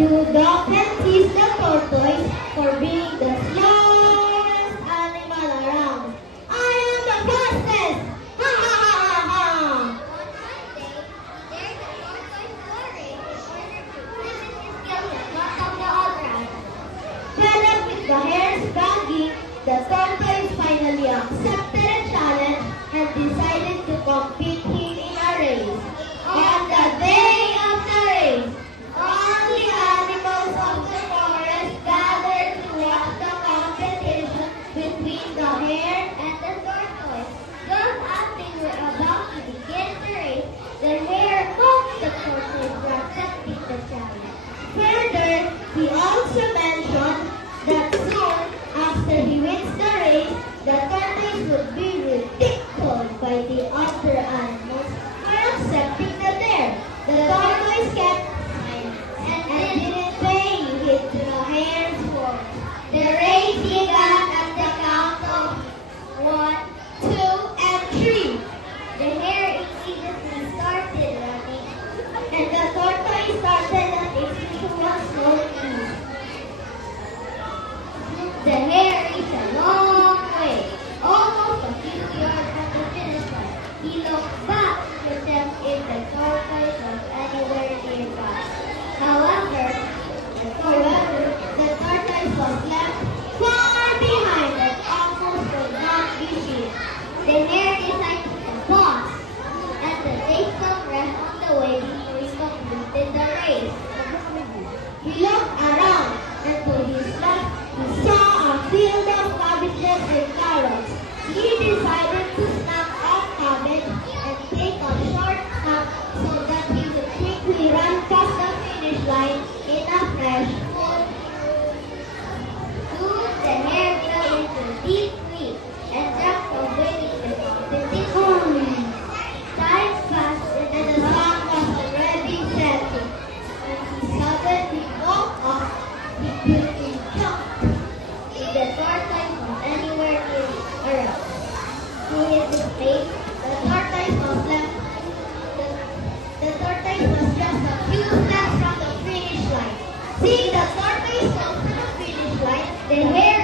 Hugo can tease the tortoise for being the slowest animal around. I am the fastest! Ha ha ha ha ha! Fed up with the hare's bragging, the tortoise finally accepted a challenge and decided to compete him in a race. On the day of the race, all the animals of the forest gathered to watch the competition between the hare and the tortoise. Just as they were about to begin the race, the hare mocked the tortoise for accepting the challenge. Further, he also mentioned that soon after he wins the race, the tortoise would be ridiculed by the other animals for accepting the dare. The tortoise kept and didn't pay heed to the hare's words. The race began at the count of 1, 2, and 3. The hare immediately started running, and the tortoise started at its usual slow pace. The hare is a long way, almost a few yards from the finish line. He looked back to check if the tortoise was anywhere nearby. However, the tortoise was left far behind and almost could not be seen. The hare decided to pause and to take some rest on the way before he completed the race. He looked around, and to his left, he saw a field of cabbages and carrots. He decided to snap off cabbage and take a short nap so that he would quickly run past the finish line in a fresh mood. Soon the hare fell into deep sleep and dreamt of winning the competition. Time passed and the sun was already setting. When he suddenly woke up, he quickly jumped. If the tortoise was anywhere near around. To his dismay, the tortoise was just a few steps from the finish line. Seeing the tortoise come to the finish line, the hare